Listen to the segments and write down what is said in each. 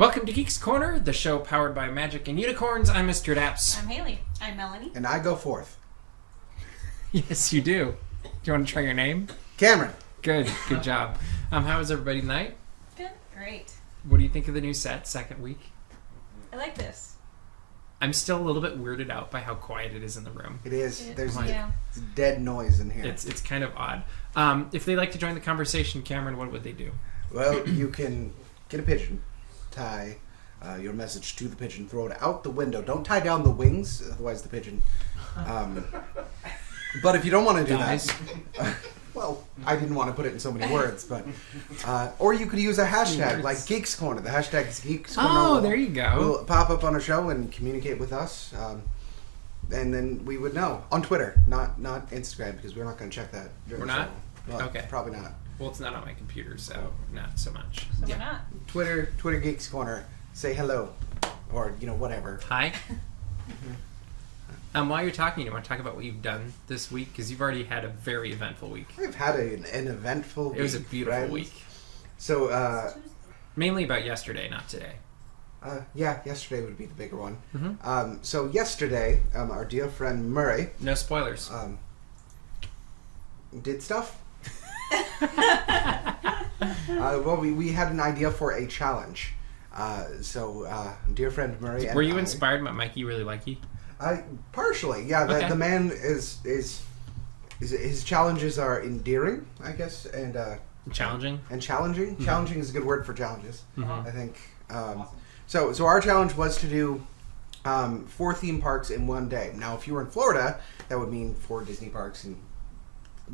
Welcome to Geeks Corner, the show powered by Magic and Unicorns. I'm Mr. Daps. I'm Haley. I'm Melanie. And I go fourth. Yes, you do. Do you want to try your name? Cameron. Good job. How was everybody tonight? Good. Great. What do you think of the new set, second week? I like this. I'm still a little bit weirded out by how quiet it is in the room. It is. There's yeah. dead noise in here. It's kind of odd. If they'd like to join the conversation, Cameron, what would they do? Well, you can get a pigeon, tie your message to the pigeon, throw it out the window. Don't tie down the wings, otherwise the pigeon. But if you don't want to do that, well, I didn't want to put it in so many words, but or you could use a hashtag like Geeks Corner. The hashtag is Geeks Corner. Oh, there you go. Will pop up on a show and communicate with us, and then we would know on Twitter, not Instagram, because we're not going to check that. We're not? Well, Okay. Probably not. Well, it's not on my computer, so not so much. So we're not. Twitter Geeks Corner. Say hello, or whatever. Hi. While you're talking, you want to talk about what you've done this week? Because you've already had a very eventful week. I've had an eventful week. It was a beautiful friends. week. So, Mainly about yesterday, not today. yesterday would be the bigger one. Mm-hmm. So yesterday, our dear friend Murray No spoilers. did stuff. Well, we had an idea for a challenge. Dear friend Murray and Were you I, inspired by Mikey Really Likey? partially, yeah. Okay. The man is his challenges are endearing, I guess, and Challenging? and challenging. Mm-hmm. Challenging is a good word for challenges, Mhm. I think. So our challenge was to do 4 theme parks in one day. Now, if you were in Florida, that would mean 4 Disney parks in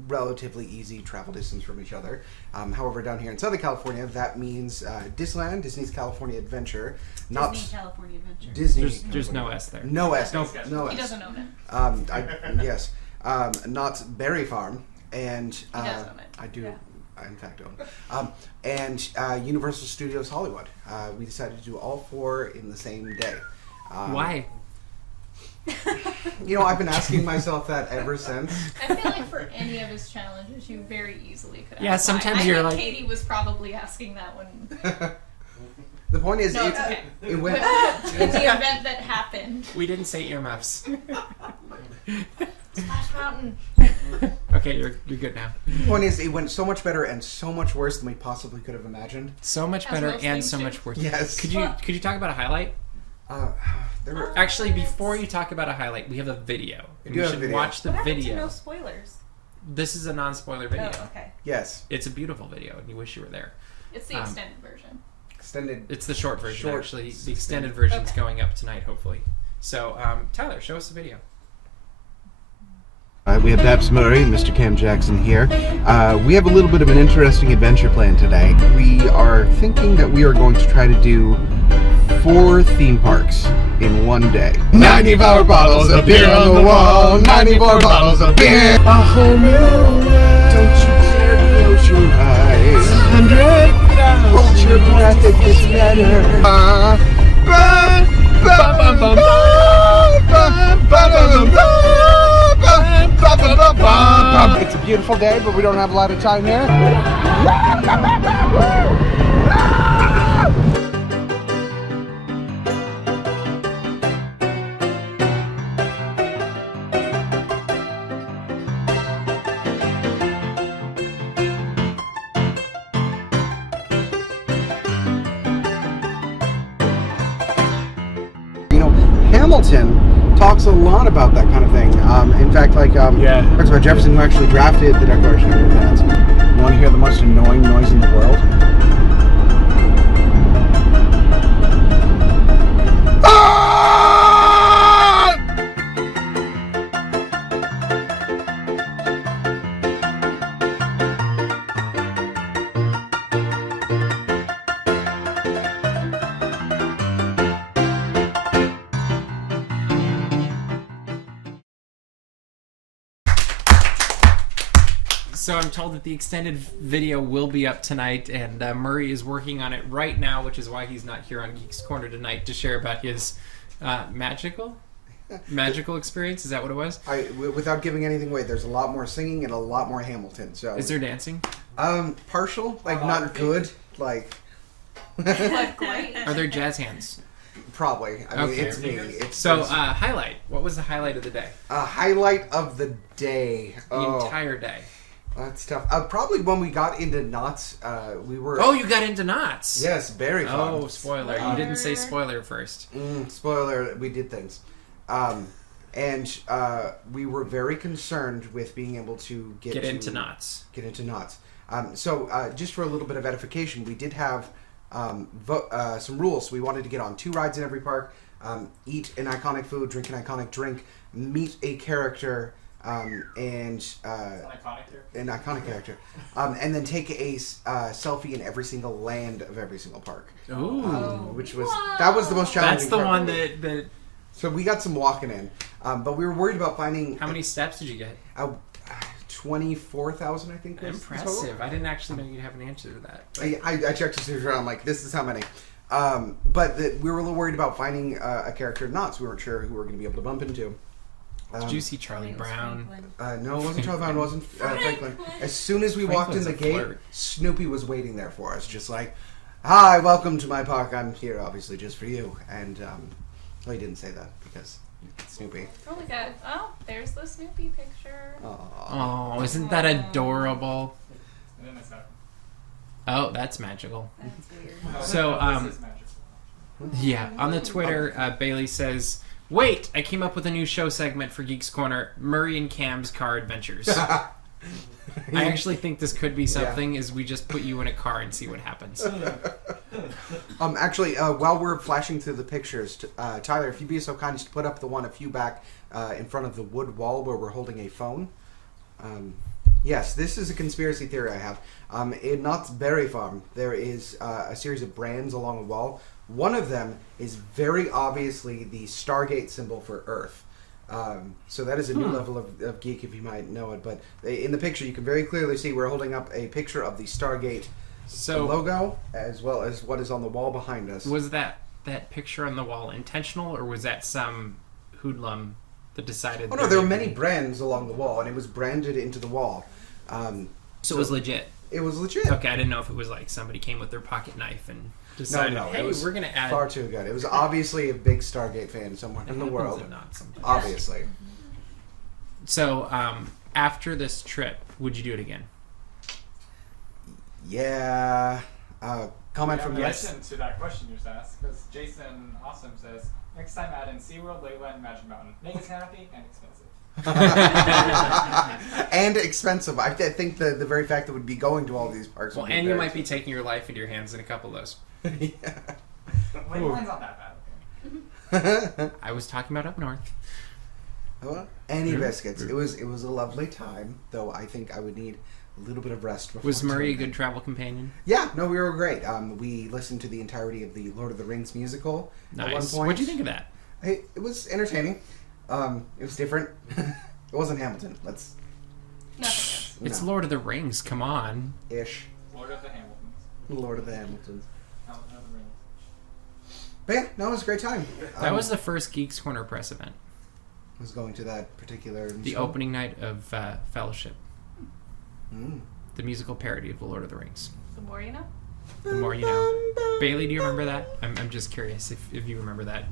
relatively easy travel distance from each other. However, down here in Southern California, that means Disneyland, Disney's California Adventure, not Disney California Adventure. Disney. There's no S there. No S. No He S. doesn't own it. Yes. Not Berry Farm, and He does own it. I do. Yeah. I in fact own. And Universal Studios Hollywood. We decided to do all 4 in the same day. Why? I've been asking myself that ever since. I feel like for any of his challenges, you very easily could ask. Yeah, sometimes why. you're I like- think Katie was probably asking that one. The point is, No, it's okay. it went. In the event that happened. We didn't say earmuffs. Splash Mountain. Okay, you're good now. The point is, it went so much better and so much worse than we possibly could have imagined. So much As better most and things so do. much worse. Yes. Could you talk about a highlight? There were. Actually, before you talk about a highlight, we have a video. We And do we have a should video. watch the What happened to video. no spoilers? This is a non-spoiler video. Oh, okay. Yes. It's a beautiful video, and you wish you were there. It's the extended version. Extended. It's the short version, Short, actually. The succinct. extended version's Okay. going up tonight, hopefully. So, Tyler, show us the video. We have Daps Murray and Mr. Cam Jackson here. We have a little bit of an interesting adventure plan today. We are thinking that we are going to try to do 4 theme parks in one day. 94 bottles of beer on the wall, 94 bottles of beer. A whole new world. Don't you dare close your eyes. 100. Hold your breath, it gets better. It's a beautiful day, but we don't have a lot of time here. Hamilton talks a lot about that kind of thing. In fact, talks about Jefferson, who actually drafted the Declaration of Independence. You want to hear the most annoying noise in the world? So I'm told that the extended video will be up tonight, and Murray is working on it right now, which is why he's not here on Geeks Corner tonight to share about his magical experience. Is that what it was? Without giving anything away, there's a lot more singing and a lot more Hamilton. So Is there dancing? partial, like not good, like But great. Are there jazz hands? Probably. I mean, Okay. it's me. It's So, highlight. What was the highlight of the day? highlight of the day. The entire day. That's tough. Probably when we got into knots, we were. Oh, you got into knots. Yes, very fun. Oh, spoiler. You didn't say spoiler first. Spoiler, we did things. And we were very concerned with being able to get into knots. Get into knots. So just for a little bit of edification, we did have some rules. We wanted to get on 2 rides in every park, eat an iconic food, drink an iconic drink, meet a character, and an iconic character, and then take a selfie in every single land of every single park. Ooh. Which was that was the most challenging. That's the part. one that. So we got some walking in, but we were worried about finding. How many steps did you get? 24,000, I think. Was Impressive. I didn't actually know you'd have an answer to that. I checked the series around. I'm like, this is how many. But we were a little worried about finding a character in knots. We weren't sure who we were going to be able to bump into. Did you see Charlie Brown? No, it wasn't Charlie Brown. It wasn't Franklin. As soon as we walked in the gate, Snoopy was waiting there for us, just like, "Hi, welcome to my park. I'm here, obviously, just for you." And well, he didn't say that because Snoopy. Oh my god. Oh, there's the Snoopy picture. Oh, isn't that adorable? Oh, that's magical. That's weird. So, This is magical. yeah, on the Twitter, Bailey says, "Wait, I came up with a new show segment for Geeks Corner, Murray and Cam's Car Adventures." I actually think this could be something, is we just put you in a car and see what happens. Actually, while we're flashing through the pictures, Tyler, if you'd be so kind as to put up the one a few back in front of the wood wall where we're holding a phone. Yes, this is a conspiracy theory I have. In Knott's Berry Farm, there is a series of brands along a wall. One of them is very obviously the Stargate symbol for Earth. So that is a new level of geek, if you might know it. But in the picture, you can very clearly see we're holding up a picture of the Stargate logo, as well as what is on the wall behind us. Was that picture on the wall intentional, or was that some hoodlum that decided... Oh, no, there were many brands along the wall, and it was branded into the wall. So it was legit? It was legit. Okay, I didn't know if it was like somebody came with their pocket knife and decided, No, hey, it was we're going to add... far too good. It was obviously a big Stargate fan somewhere in the world. Obviously. So, after this trip, would you do it again? Yeah. Comment from yes. reaction to that question you just asked, because Jason Awesome says, next time add in SeaWorld, Layland, Magic Mountain. Make us happy and expensive. And expensive. I think the very fact that we'd be going to all these parks. Well, would be and you very might be taking your life into your hands in a couple of those. Yeah. Layland's not that bad, okay? I was talking about up north. Well, any biscuits. It was a lovely time, though I think I would need a little bit of rest. Was Murray a good travel companion? Yeah, no, we were great. We listened to the entirety of the Lord of the Rings musical at one Nice. point. What'd you think of that? It was entertaining. It was different. It wasn't Hamilton. Let's Nothing else. It's Lord of the Rings, come on. ish. Lord of the Hamiltons. Lord of the Hamiltons. Hamilton of the Rings. But yeah, no, it was a great time. That was the first Geeks Corner press event. was going to that particular The show. opening night of Fellowship. Mm. The musical parody of The Lord of the Rings. The more you know. The more you know. Bailey, do you remember that? I'm just curious if you remember that.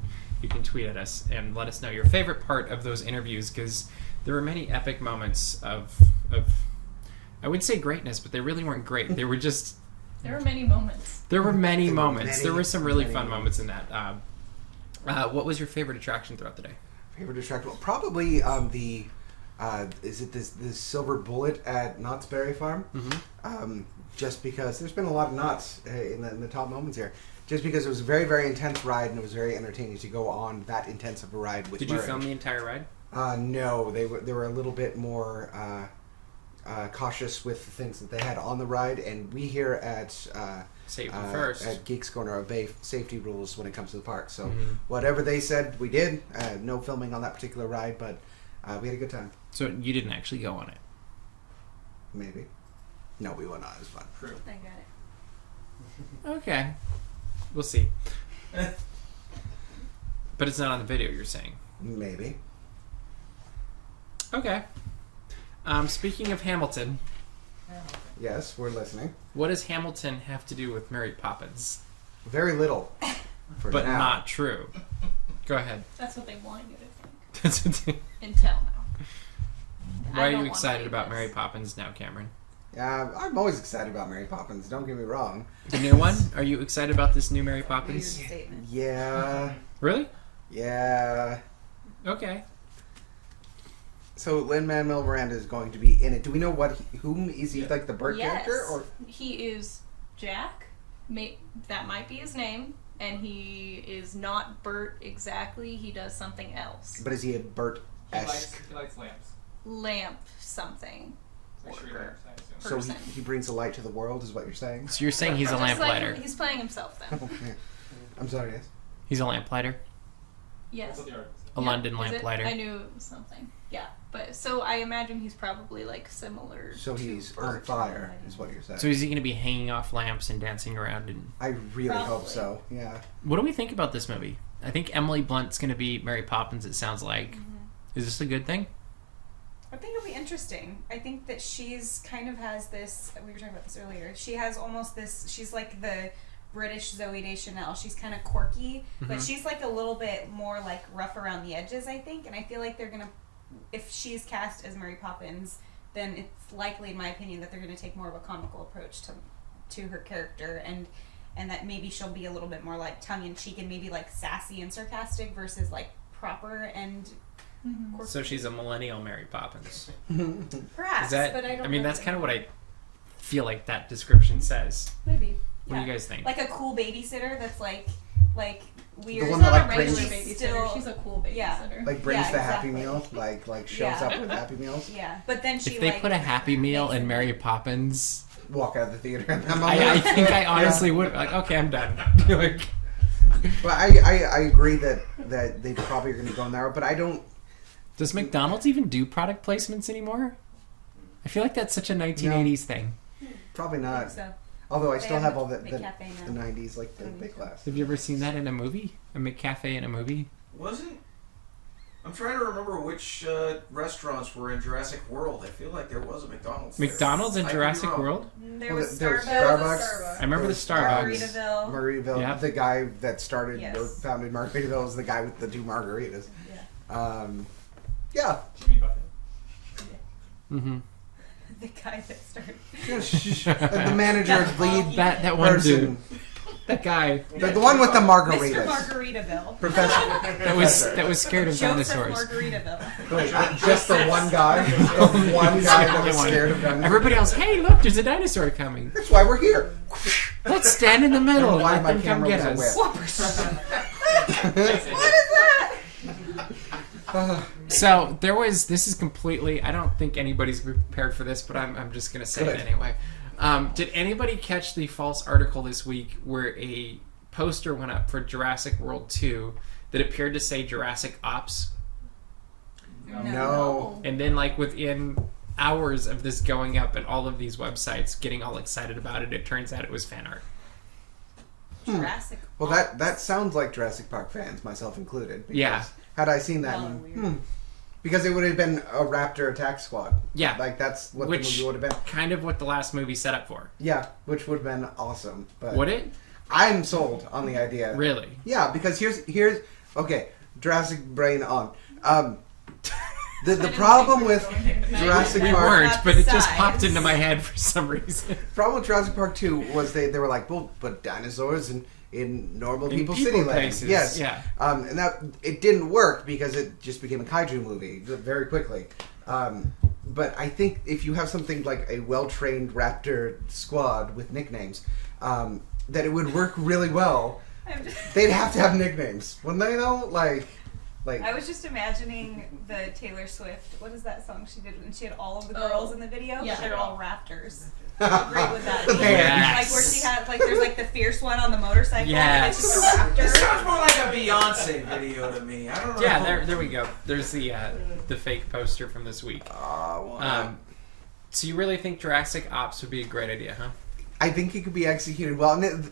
You can tweet at us and let us know your favorite part of those interviews, because there were many epic moments of I would say greatness, but they really weren't great. They were just... There were many moments. There were many moments. There many, were some really many fun moments in that. What was your favorite attraction throughout the day? Favorite distraction? Well, probably the is it this silver bullet at Knott's Berry Farm? Mm-hmm. Just because there's been a lot of knots in the top moments here. Just because it was a very, very intense ride, and it was very entertaining to go on that intense of a ride with Did Murray. you film the entire ride? No, they were a little bit more cautious with the things that they had on the ride, and we here at Safety first. at Geeks Corner obey safety rules when it comes to the park. So whatever they said, we did. No filming on that particular ride, but we had a good time. So you didn't actually go on it? Maybe. No, we went on. It was fun. True. I got it. Okay. We'll see. But it's not on the video, you're saying? Maybe. Okay. Speaking of Hamilton, Yes, we're listening. what does Hamilton have to do with Mary Poppins? Very little. For but now. not true. Go ahead. That's what they want you to think. That's what they- Until now. Why I are don't you wanna excited read about this. Mary Poppins now, Cameron? Yeah, I'm always excited about Mary Poppins. Don't get me wrong. The new one? Are you excited about this new Mary Weird Poppins? statement. Yeah. Really? Yeah. Okay. So Lin-Manuel Miranda is going to be in it. Do we know whom is he, like the bird Yes. character? Or He is Jack. That might be his name. And he is not Bert exactly. He does something else. But is he a He Bert-esque? likes lamps. Lamp something. Like street Worker. lamps, I So assume. he, person. he brings the light to the world, is what you're saying? So you're saying he's a Just lamplighter. like he's playing himself then. I'm sorry, yes. He's a lamplighter. Yes. That's what the article A Yeah, London is it? lamplighter. I knew it was something. Yeah. But so I imagine he's probably like similar. So to he's Bert. on fire, is what you're saying. So is he going to be hanging off lamps and dancing around? And I really hope Probably. so, yeah. what do we think about this movie? I think Emily Blunt's going to be Mary Poppins. It sounds like. Mm-hmm. Is this a good thing? I think it'll be interesting. I think that she's kind of has this. We were talking about this earlier. She has almost this. She's like the British Zooey Deschanel. She's kind of quirky, but Mhm. she's like a little bit more like rough around the edges, I think. And I feel like they're gonna, if she's cast as Mary Poppins, then it's likely, in my opinion, that they're gonna take more of a comical approach to her character, and that maybe she'll be a little bit more like tongue in cheek and maybe like sassy and sarcastic versus like proper and quirky. So she's a millennial Mary Poppins. Perhaps, Is that? but I don't. I mean, know that's that- kind of what I feel like that description says. maybe. What do Yeah. you guys think? Like a cool babysitter that's like weird. The one She's that, not like, a regular brings- babysitter. Still- She's a cool babysitter. Yeah. Like brings Yeah, the Happy exactly. Meal, like shows Yeah. up with Happy Meals. Yeah, but then she If they like put a Happy Meal makes in it Mary like- Poppins, Walk out of the theater in that moment. I think I honestly would. Like, okay, I'm done. Like, But I agree that they probably are going to go in there. But I don't. does McDonald's even do product placements anymore? I feel like that's such a 1980s thing. Probably I not. think so. Although I They still have have all the McCafe the now. 90s, like the big class. Have you ever seen that in a movie? A McCafe in a movie? Wasn't? I'm trying to remember which restaurants were in Jurassic World. I feel like there was a McDonald's. there. McDonald's in I could be Jurassic wrong. World? There Well, was there was Starbucks. Starbucks. I remember the There's, Starbucks. Margaritaville. Margaritaville. Yeah. The guy that started or Yes. founded Margaritaville is the guy with the 2 margaritas. Yeah. Yeah. Jimmy Buffett. Mm-hmm. The guy that started. The manager, lead That one person. dude. That guy. The one with the Mr. margaritas. Margaritaville. Professor. That was scared of Joseph dinosaurs. Margaritaville. Wait, just the one guy? The one guy that was Only one. scared of dinosaurs? Everybody else, hey, look, there's a dinosaur coming. That's why we're here. Let's stand in the middle and Why let my them come camera get was a us. whip. So there was. This is completely. I don't think anybody's prepared for this, but I'm just gonna say Good. it anyway. Did anybody catch the false article this week where a poster went up for Jurassic World 2 that appeared to say Jurassic Ops, No. and then like within hours of this going up and all of these websites getting all excited about it, it turns out it was fan art. Jurassic. Well, that sounds like Jurassic Park fans, myself included. Because Yeah. Had I seen that, Well, weird. because it would have been a raptor attack squad. Yeah. Like that's what Which- the movie would have been. Kind of what the last movie set up for. Yeah, which would have been awesome. But Would it? I'm sold on the idea. Really? Yeah, because here's okay. Jurassic brain on. The problem with Jurassic We Park. weren't, Not but the it just size. popped into my head for some reason. Problem with Jurassic Park 2 was they were like, well, but dinosaurs in normal In people people city land. places, Yes. yeah. And that it didn't work because it just became a kaiju movie very quickly. But I think if you have something like a well-trained raptor squad with nicknames, that it would work really well. I'm just- They'd have to have nicknames, wouldn't they? Though, like. I was just imagining the Taylor Swift. What is that song she did? And she had all of the girls in the video. Yeah. They're all raptors. How great would that be? Yes. Like where she had there's like the fierce one on the motorcycle. Yes. And it's just a raptor. This sounds more like a Beyonce video to me. I don't know. Yeah, there we go. There's the fake poster from this week. So you really think Jurassic Ops would be a great idea, huh? I think it could be executed well. And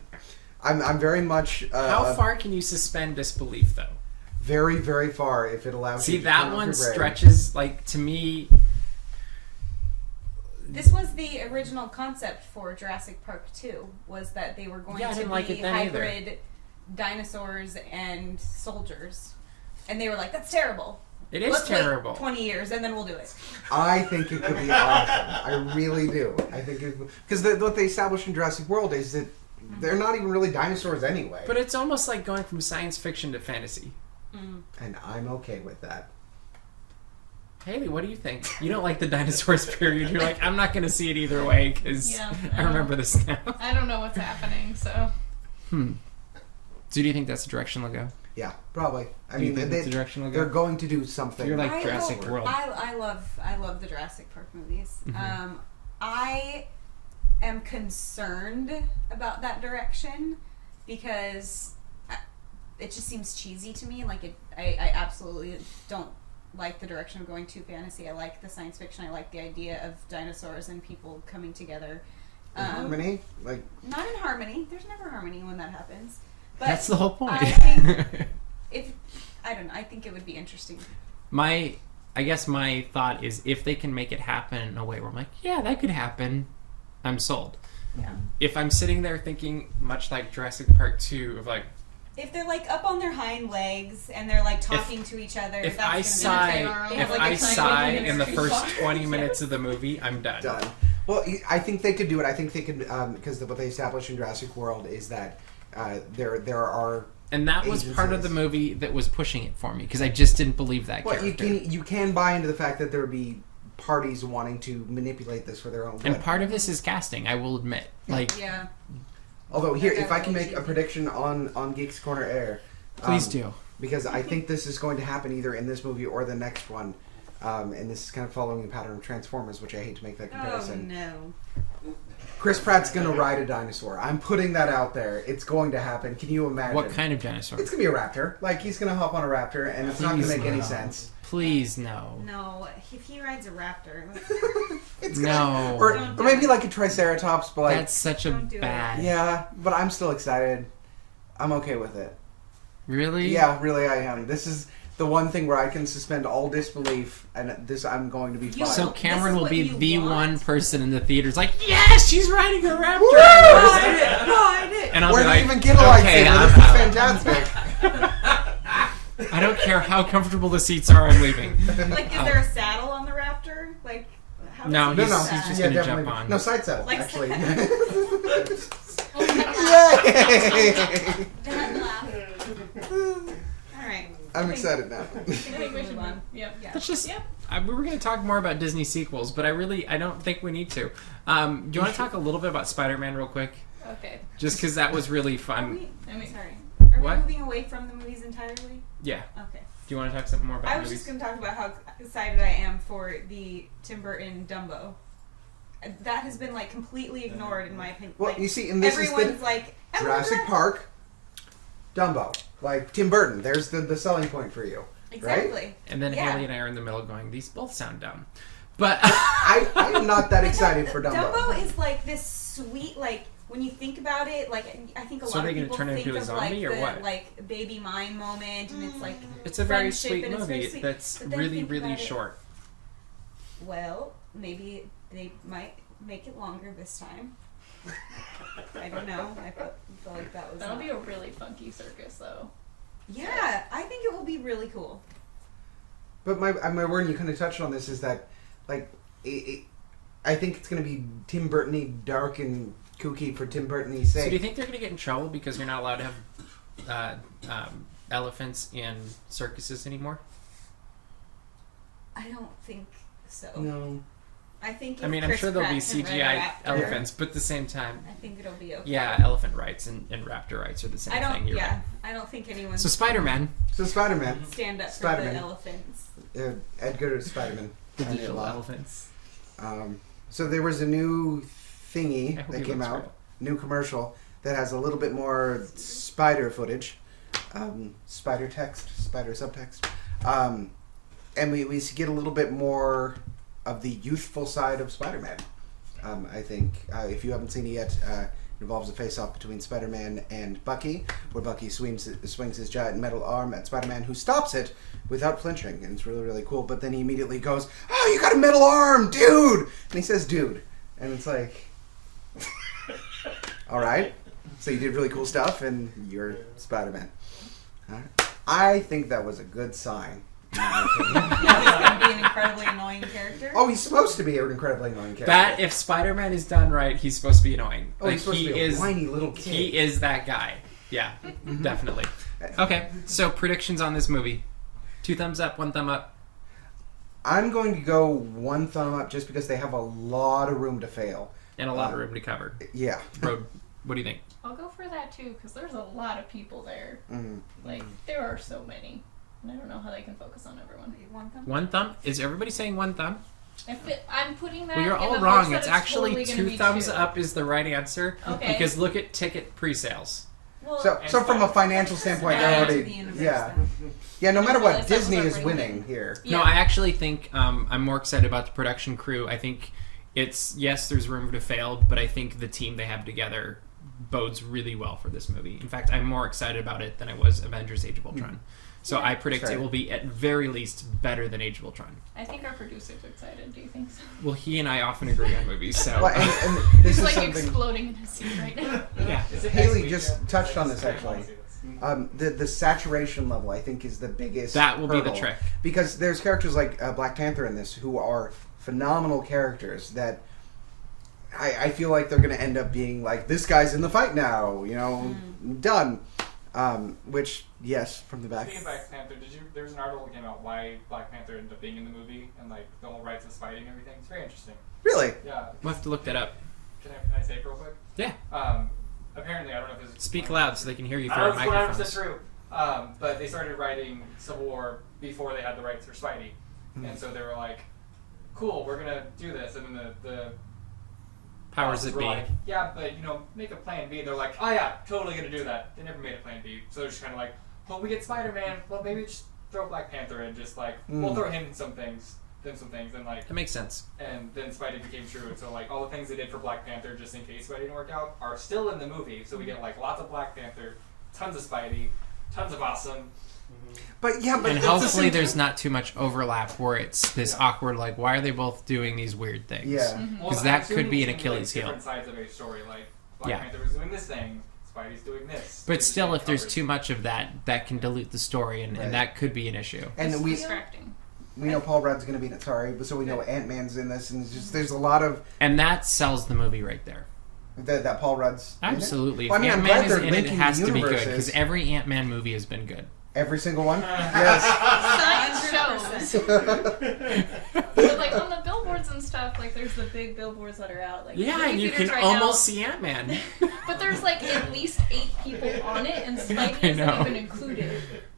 I'm very much How far can you suspend disbelief, though? very, very far if it allows See, you to that turn off one your brain. stretches, like, to me, This was the original concept for Jurassic Park 2, was that they were going Yeah, I to didn't be like it then either. hybrid dinosaurs and soldiers. And they were like, that's terrible. It is Let's terrible. wait 20 years and then we'll do it. I think it could be awesome. I really do. I think because what they established in Jurassic World is that they're not even really dinosaurs anyway. But it's almost like going from science fiction to fantasy. And I'm okay with that. Haley, what do you think? You don't like the dinosaurs period. You're like, I'm not going to see it either way because Yeah, I remember this now. I don't know what's happening, so. So do you think that's the direction they'll go? Yeah, probably. I Do you mean, think that's the direction they'll they're go? going to do something. You're like Jurassic World. I love the Jurassic Park movies. I am concerned about that direction because it just seems cheesy to me. Like I absolutely don't like the direction of going to fantasy. I like the science fiction. I like the idea of dinosaurs and people coming together. In harmony, like Not in harmony. There's never harmony when that happens. But That's the whole point. I think I don't know. I think it would be interesting. I guess my thought is if they can make it happen in a way where I'm like, yeah, that could happen, I'm sold. Yeah. If I'm sitting there thinking, much like Jurassic Park 2, of like, If they're like up on their hind legs and they're like talking to each other, if that's I gonna be sigh, They have, if like, I a tiny sigh little in the street first fighter. 20 minutes of the movie, I'm done. done. Well, I think they could do it. I think they could because what they established in Jurassic World is that there are. And that was part of the agencies. movie that was pushing it for me because I just didn't believe that Well, character. you can buy into the fact that there would be parties wanting to manipulate this for their own good. And part of this is casting, I will admit. Like, Yeah. Although here, They're if I can make a definitely prediction on Geeks Corner Air, please do. because I think this is going to happen either in this movie or the next one, and this is kind of following the pattern of Transformers, which I hate to make that Oh comparison. no. Chris Pratt's going to ride a dinosaur. I'm putting that out there. It's going to happen. Can you imagine? What kind of dinosaur? It's going to be a raptor. Like, he's going to hop on a raptor, and it's not going to Please make any no. sense. Please, no. No. If he rides a raptor, It's No. Or, Don't or maybe do it. like a triceratops, but like... That's such a Don't do it. bad... Yeah, but I'm still excited. I'm okay with it. Really? Yeah, really I am. This is the one thing where I can suspend all disbelief, and this I'm going to be fine. So This Cameron is will what be you the want? one person in the theaters like, yes, she's riding a raptor. ride it, ride it. And I'll Where be do like, you even get a okay, lightsaber? I'm This is out. fantastic. I don't care how comfortable the seats are, I'm leaving. Like, is there a saddle on the raptor? Like, how does No, he No, do no, he's that? just yeah, gonna definitely. jump on. No, side saddle, Like- actually. Yay! All right. I'm excited now. I think we should move on. Yep. Yeah. Let's just... Yep. We were going to talk more about Disney sequels, but I don't think we need to. Do you want to talk a little bit about Spider-Man real quick? Okay. Just because that was really Are fun. we, I mean- sorry. Are What? we moving away from the movies entirely? Yeah. Okay. Do you want to talk something more about I was movies? just going to talk about how excited I am for the Tim Burton Dumbo. That has been like completely ignored in my opinion. Well, like, you see, and this is everyone's the like Jurassic Park, Dumbo. Like, Tim Burton. There's the selling point for you. Exactly. And then Yeah. Haley and I are in the middle going, these both sound dumb. But I am not that excited for Dumbo. Dumbo is like this sweet, like when you think about it, like I think a So lot are of they gonna people turn it think into a of zombie like or the what? like baby mine moment, and it's like it's a very friendship sweet and it's very movie sweet. that's But then really, think really about it. short. Well, maybe they might make it longer this time. I don't know. I felt like that was. That'll not- be a really funky circus, though. Yeah, I think it will be really cool. But my word, and you kind of touched on this, is that, like, I think it's going to be Tim Burton-y, dark and kooky for Tim Burton-y's sake. So do you think they're going to get in trouble because you're not allowed to have elephants in circuses anymore? I don't think so. No. I think. If I mean, I'm Chris sure there'll be Pratt can ride a CGI raptor, elephants, but at the same time, I think it'll be okay. yeah, elephant rights and raptor rights are the same I don't. thing. You're Yeah, I don't think anyone. right. So Spider-Man, So Spider-Man. stand up for Spider-Man. the elephants. Edgar Spider-Man. the I knew it digital well. elephants. So there was a new thingy I hope that he came looks out, real. new commercial that has a little bit more spider footage, spider text, spider subtext, and we get a little bit more of the youthful side of Spider-Man. I think if you haven't seen it yet, involves a face-off between Spider-Man and Bucky, where Bucky swings his giant metal arm at Spider-Man, who stops it without flinching, and it's really, really cool. But then he immediately goes, "Oh, you got a metal arm, dude!" And he says, "Dude," and it's like, all right. So you did really cool stuff, and you're Spider-Man. All right. I think that was a good sign. In my opinion. He's going to be an incredibly annoying character. Oh, he's supposed to be an incredibly annoying character. That if Spider-Man is done right, he's supposed to be annoying. Oh, he's supposed to be a whiny little kid. He is that guy. Yeah, definitely. Okay, so predictions on this movie: 2 thumbs up, 1 thumb up. I'm going to go 1 thumb up just because they have a lot of room to fail. And a lot of room to cover. Yeah. Road, what do you think? I'll go for that too, because there's a lot of people there. Mm-hmm. Like, there are so many. And I don't know how they can focus on everyone. 1 thumb? 1 thumb? Is everybody saying 1 thumb? I'm putting that Well, you're in all the wrong. hopes that It's actually totally gonna 2 be thumbs 2. up is the right answer. Okay. Because look at ticket pre-sales. Well, So from a financial standpoint, they're Add to already... the universe, Yeah. though. Yeah, no matter Well, what, it's not Disney about is bringing winning in- here. yeah. No, I actually think I'm more excited about the production crew. I think it's, yes, there's room to fail, but I think the team they have together bodes really well for this movie. In fact, I'm more excited about it than I was Avengers Age of Ultron. So I predict Sure. it will be at very least better than Age of Ultron. I think our producer's excited. Do you think so? Well, he and I often agree on movies, so... Well, and this He's is like something... exploding in his seat right now. yeah. Is it Haley next just weekend? touched on this, I actually. wanna see this. The saturation level, I think, is the biggest That will be the hurdle. trick. Because there's characters like Black Panther in this who are phenomenal characters that I feel like they're going to end up being like, this guy's in the fight now, you know, done. Which, yes, from the back. Speaking of Black Panther, there was an article that came out why Black Panther ended up being in the movie and like the whole rights of Spidey and everything. It's very interesting. Really? Yeah. We'll have to look that up. Can I say it real quick? Yeah. Apparently, I don't know if it's Speak loud so they can hear you I through don't our know if it's 100% microphones. true. But they started writing Civil War before they had the rights for Spidey, and so they were like, "Cool, we're gonna do this." And then the Powers bosses that were be. like, "Yeah, but make a plan B." They're like, "Oh yeah, totally gonna do that." They never made a plan B, so they're just kind of like, "Well, we get Spider-Man. Well, maybe just throw Black Panther in. Just like we'll throw him in some things, then some things, and like." That makes sense. And then Spidey became true, and so like all the things they did for Black Panther, just in case Spidey didn't work out, are still in the movie. So we get like lots of Black Panther, tons of Spidey, tons of awesome. But yeah, but And it's the hopefully same there's not too much overlap where it's this awkward, like, why are they both doing these weird things? Yeah. Well, Because I'm that assuming could be an it's gonna Achilles heel. Different sides of a story, like Black Yeah. Panther was doing this thing, Spidey's doing this. But It's still, being if there's covered. too much of that, that can dilute the story, Right. and that could be an issue. And It's we distracting. know Paul Rudd's going to be in it, sorry, but so we know Ant-Man's in this, and it's just there's a lot of And that sells the movie right there. that Paul Rudd's in it. Absolutely. Well, I mean, if I'm Ant-Man glad is they're in it, it linking has the to be good, universes. because every Ant-Man movie has been good. Every single one? Yes. Science shows. But like on the billboards and stuff, like there's the big billboards that are out. Like Yeah, movie and you theaters can right almost see Ant-Man. now, but there's like at least 8 people on it, and Spidey I isn't know. even included.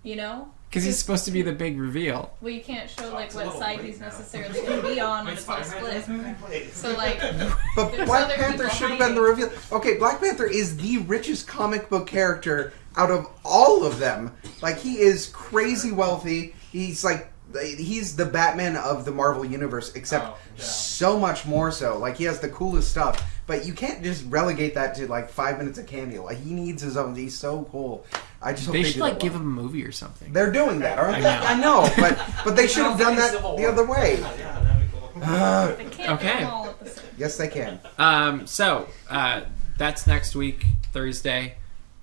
You know? Because he's supposed to be the big reveal. Well, you can't show like It's a what little side late he's now. necessarily going to be on when Wait, it's all Spider-Man split. in this movie? So like, But There's Black other Panther people should have been the hiding. reveal. Okay, Black Panther is the richest comic book character out of all of them. Like, he is crazy wealthy. He's the Batman of the Marvel Universe, except Oh, yeah. so much more so. Like, he has the coolest stuff. But you can't just relegate that to, like, 5 minutes of cameo. Like, he needs his own. He's so cool. I just hope They they should, do like, that give well. him a movie or something. They're doing that, aren't I they? know. I know, but they should have done that Civil the War. other way. Yeah, that'd be cool. they can't Okay. do them all at the same. Yes, they can. So, that's next week, Thursday.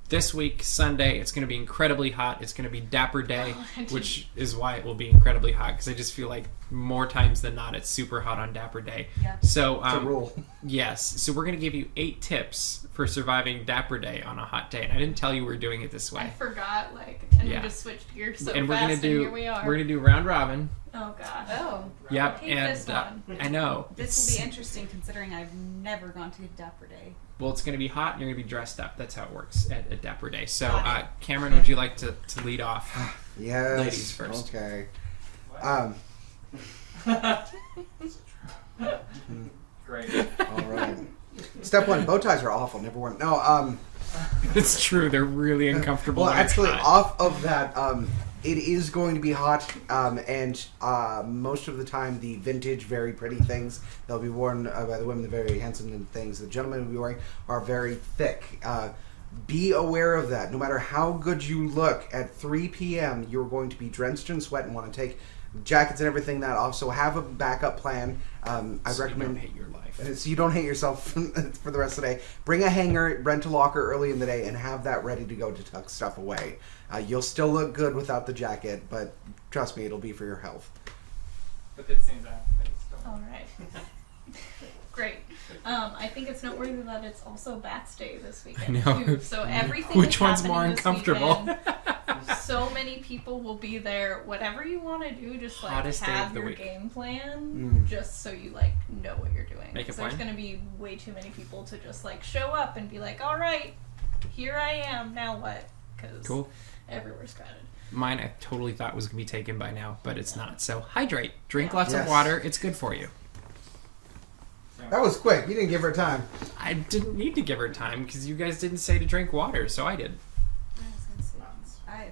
This week, Sunday, it's going to be incredibly hot. It's going to be Dapper Day, which is why it will be incredibly hot, because I just feel like more times than not, it's super hot on Dapper Day. Yeah. So, It's a rule. yes. So we're going to give you 8 tips for surviving Dapper Day on a hot day. And I didn't tell you we were doing it this I way. forgot, and Yeah. we just switched gears so And we're fast, gonna do and here we are. we're gonna do round robin. Oh gosh. Oh, Yep, Hate and this one. I know. this will be interesting considering I've never gone to Dapper Day. Well, it's going to be hot and you're going to be dressed up. That's how it works at Dapper Day. So, Got it. Cameron, would you like to lead off? Yes. Ladies first. Okay. Great. All right. Step 1, bow ties are awful. Never worn. No, It's true. They're really uncomfortable. well, when it's actually, hot. off of that, it is going to be hot, and most of the time the vintage, very pretty things they'll be worn by the women, the very handsome things the gentlemen will be wearing are very thick. Be aware of that. No matter how good you look, at 3 p.m. you're going to be drenched in sweat and want to take jackets and everything that off. So have a backup plan. I recommend you don't hate your life. So you don't hate yourself for the rest of the day. Bring a hanger, rent a locker early in the day, and have that ready to go to tuck stuff away. You'll still look good without the jacket, but trust me, it'll be for your health. The pit scenes out. All right. Great. I think it's noteworthy that it's also Bats Day this weekend I know. too. So everything Which is one's happening more this uncomfortable? weekend. So many people will be there. Whatever you want to do, just like Hottest day of have the your week. game plan, Mm. just so you like know what you're doing. Make a 'Cause there's plan? going to be way too many people to just like show up and be like, all right, here I am. Now what? Because Cool. everywhere's crowded. Mine I totally thought was going to be taken by now, but it's not. So hydrate. Drink lots Yes. of water. It's good for you. That was quick. You didn't give her time. I didn't need to give her time because you guys didn't say to drink water, so I did. I was gonna say,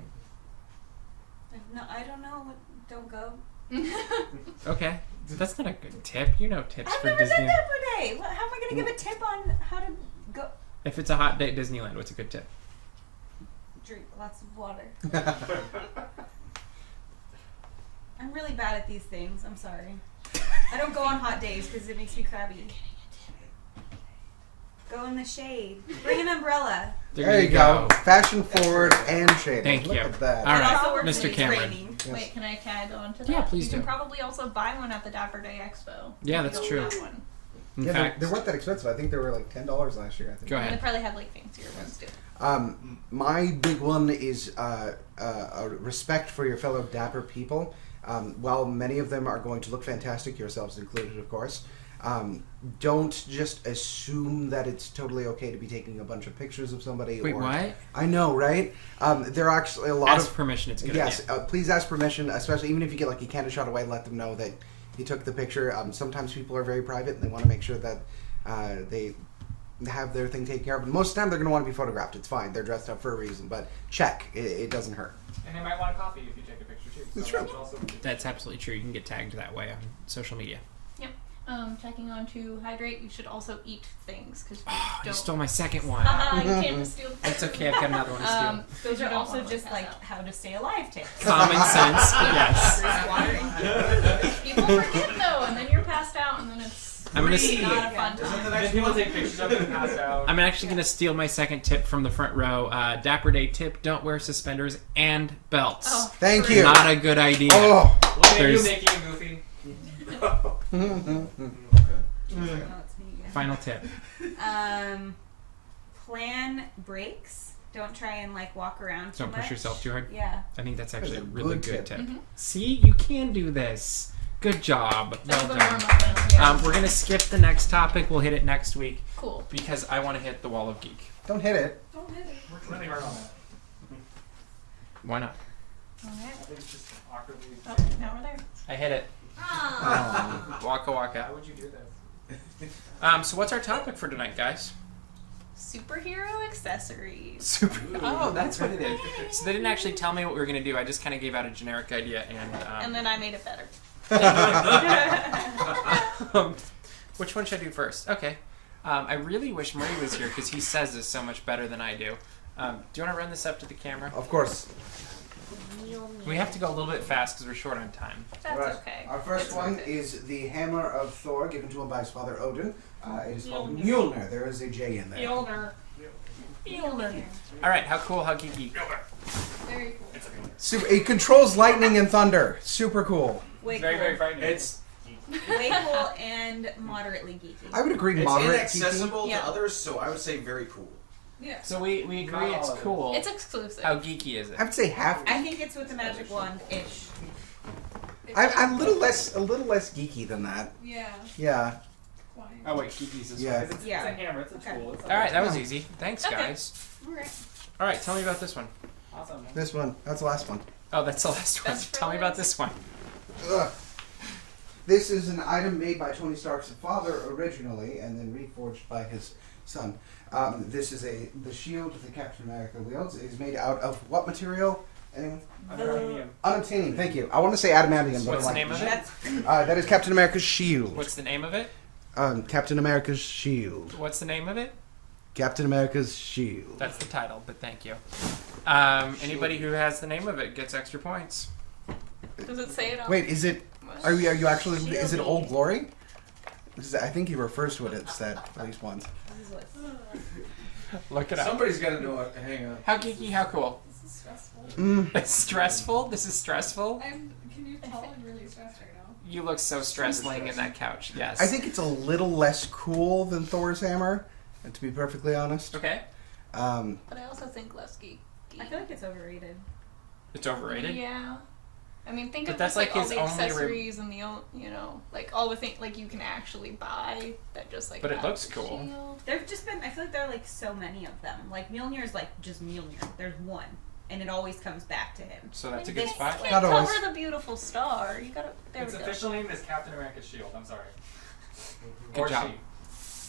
no, I don't know. Don't go. Okay. That's not a good tip. You know tips I've for never Disney. done Dapper Day. How am I gonna give a tip on how to go? If it's a hot day at Disneyland, what's a good tip? Drink lots of water. I'm really bad at these things. I'm sorry. I don't go on hot days because it makes me crabby. Go in the shade. Bring an umbrella. There you go. Fashion forward and shaded. Thank Look you. at that. All It right, also works Mr. when it's Cameron. raining. Yes. Wait, can I tag on to that? Yeah, please you do. can probably also buy one at the Dapper Day Expo. Yeah, if you that's don't true. have one. In Yeah, fact, they weren't that expensive. I think they were like $10 last year. I think. Go And ahead. they probably have like fancier ones too. My big one is a respect for your fellow Dapper people. While many of them are going to look fantastic, yourselves included, of course, don't just assume that it's totally okay to be taking a bunch of pictures of somebody. Wait, or, what? I know, right? There are actually a lot Ask of... permission. It's a good Yes, idea. please ask permission, especially even if you get like a candid shot away, let them know that you took the picture. Sometimes people are very private and they want to make sure that they have their thing taken care of. And most of the time they're going to want to be photographed. It's fine. They're dressed up for a reason, but check. It doesn't hurt. And they might want a copy if you take a picture too. That's So true. that's also- That's absolutely true. You can get tagged that way on social media. Tagging on to hydrate, you should also eat things because you You don't. stole my second one. Haha, you can't just steal. It's okay. I've got another one to steal. Those you are don't also wanna just pass like out. how to stay alive tips. Common sense, but yes. People forget though, and then you're passed out, and then it's I'm gonna really see- not a fun Isn't time. the Then next people one? take pictures of it and pass out. I'm actually going to steal my second tip from the front row. Dapper Day tip, don't wear suspenders and belts. Oh, Thank true. you. Not a good idea. Oh. Look at you, There's- Mickey and Goofy. Oh, it's me again. Final tip. Plan breaks. Don't try and like walk around too Don't push much. yourself too hard. Yeah. I think that's actually a That's a really good good tip. tip. Mhm. See, you can do this. Good job. That Well was a done. warm-up then, yeah. We're going to skip the next topic. We'll hit it next week Cool. because I want to hit the wall of geek. Don't hit it. Don't hit it. Worked really hard on that. Why not? All right. I think it's just awkwardly. Oh, now we're there. I hit it. Oh. Waka waka. Why would you do this? So what's our topic for tonight, guys? Superhero accessories. Super. Oh, that's what it is. So they didn't actually tell me what we were going to do. I just kind of gave out a generic idea And then I made it better. which one should I do first? Okay. I really wish Murray was here because he says this so much better than I do. Do you want to run this up to the camera? Of course. We have to go a little bit fast because we're short on time. That's Right. okay. Our first It's one worth it. is the Hammer of Thor, given to him by his father Odin. It is called Mjolnir. There is a J in there. Mjolnir. All right. How cool? How geeky? Very cool. Super, it controls lightning and thunder. Super cool. Way It's very, cool. very frightening. It's Way cool and moderately geeky. I would agree. it's Moderate inaccessible Yeah. to others, so I would say very cool. Yeah. So we agree Not it's all of it. cool. It's exclusive. How geeky is it? I would say half. I think it's with the magic wand ish. I'm a little less geeky than that. Yeah. Yeah. Oh wait, geeky's this Yeah. one. It's Yeah. a hammer. It's a Okay. tool. It's All right, that was easy. Thanks, Okay. guys. Alright. All right, tell me about this one. Awesome. Man. This one. That's the last one. Oh, that's the last one. That's for Tell me about last. this one. Ugh. This is an item made by Tony Stark's father originally, and then reforged by his son. This is the shield that Captain America wields. It is made out of what material? Anyone? Unobtainium. Unobtainium. Thank you. I want to say adamantium, but What's the name of it? That's that is Captain America's shield. What's the name of it? Captain America's shield. What's the name of it? Captain America's shield. That's the title, but thank you. Anybody who has the name of it gets extra points. Does it say it on? Wait, is it? Are you actually? Is it Old Glory? I think he refers to it as that at least once. this is what's Look it up. Somebody's got to know it. Hang on. How geeky, how cool. This is stressful. It's stressful? This is stressful? Can you tell I'm really stressed right now? You look so stressed laying in that couch, yes. I think it's a little less cool than Thor's hammer, and to be perfectly honest. Okay. But I also think less geeky. I feel like it's overrated. It's overrated? Yeah. I mean, think But of that's just, like like all his the only accessories and the you know, like all the things like you can actually buy that just like. But it have looks the cool. shield. There've just been. I feel like there are like so many of them. Like Mjolnir's like just Mjolnir. There's one, and it always comes back to him. So that's a You good can't- spot. Can't Not always. cover the beautiful star. You gotta. There Its we go. official name is Captain America's Shield. I'm sorry. Good or job. she.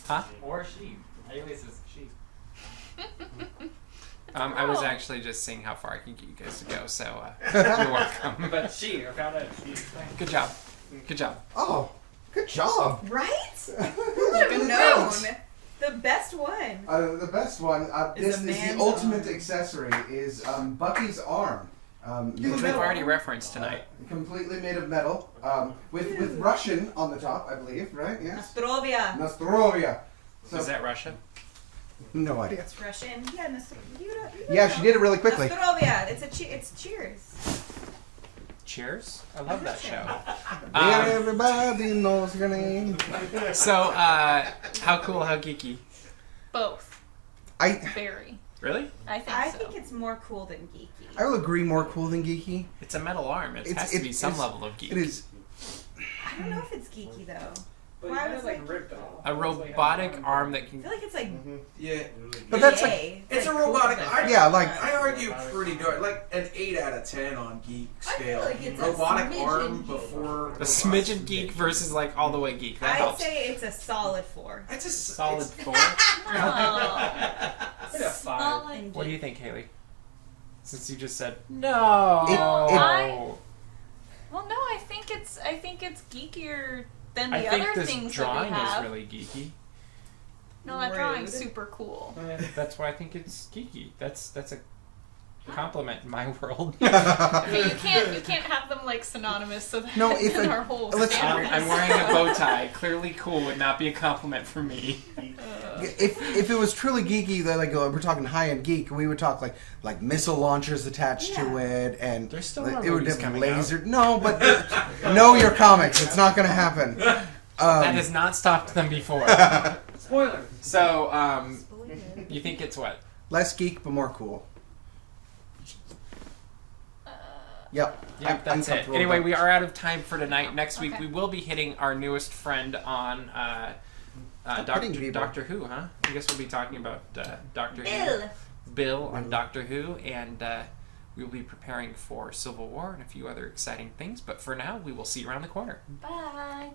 Huh? Or she. Alias is she. I was actually just seeing how far I can get you guys to go, so you're welcome. But she. I found out. She. Good job. Good job. Oh, good job. Right? Who Should have known. The best one. The best one. Is This a is the man's ultimate arm. accessory. Is Bucky's arm. Which we've already referenced tonight. Completely made of metal. With Russian on the top, I believe. Right? Yes. Nostrovia. Nostrovia. So, Is that Russia? no idea. It's Russian. Yeah, you Yeah, she did it really quickly. Nostrovia. It's Cheers. Cheers? I love that show. Everybody knows your name. So, how cool, how geeky? Both. I Very. Really? I think I so. think it's more cool than geeky. will agree. More cool than geeky. It's a metal arm. It It's- has to be some it's- level of geek. It is. I don't know if it's geeky though. But Why you was like like- ripped off. A robotic arm that I can... feel like it's like Yeah. But that's like. yay. It's a like cool, robotic. but- Yeah, like- I argue pretty dark. Like an 8 out of 10 on geek I feel scale. like it's a robotic smidgen arm geek. before. A smidgen geek versus like all the way geek. That I'd helps. say it's a solid 4. It's just Solid it's- 4. Oh. It's a 5. Solid What do you think, Haley? Since you just said no. Well, no, I think it's geekier than I the think other this things that drawing we have. is really geeky. No, that drawing's Rude. super cool. That's why I think it's geeky. That's a compliment in my world. But you can't have them like synonymous. So that No, if then I- our whole let's- standard I'm is- wearing a bow tie. Clearly cool would not be a compliment for me. If it was truly geeky, like we're talking high end geek, we would talk like missile launchers attached to it, and There's still like, more it would movies have coming laser. No, but know your comics. It's not going to happen. That has not stopped them before. Spoilers. So, you think it's what? Less geek, but more cool. Yep. Yeah, I'm that's it. comfortable Anyway, with we are out of time for tonight. Next week Okay. we will be hitting our newest friend on hitting people. Doctor Who, huh? I guess we'll be talking about Doctor Who. Bill. Bill on Doctor Who, and we will be preparing for Civil War and a few other exciting things. But for now, we will see you around the corner. Bye.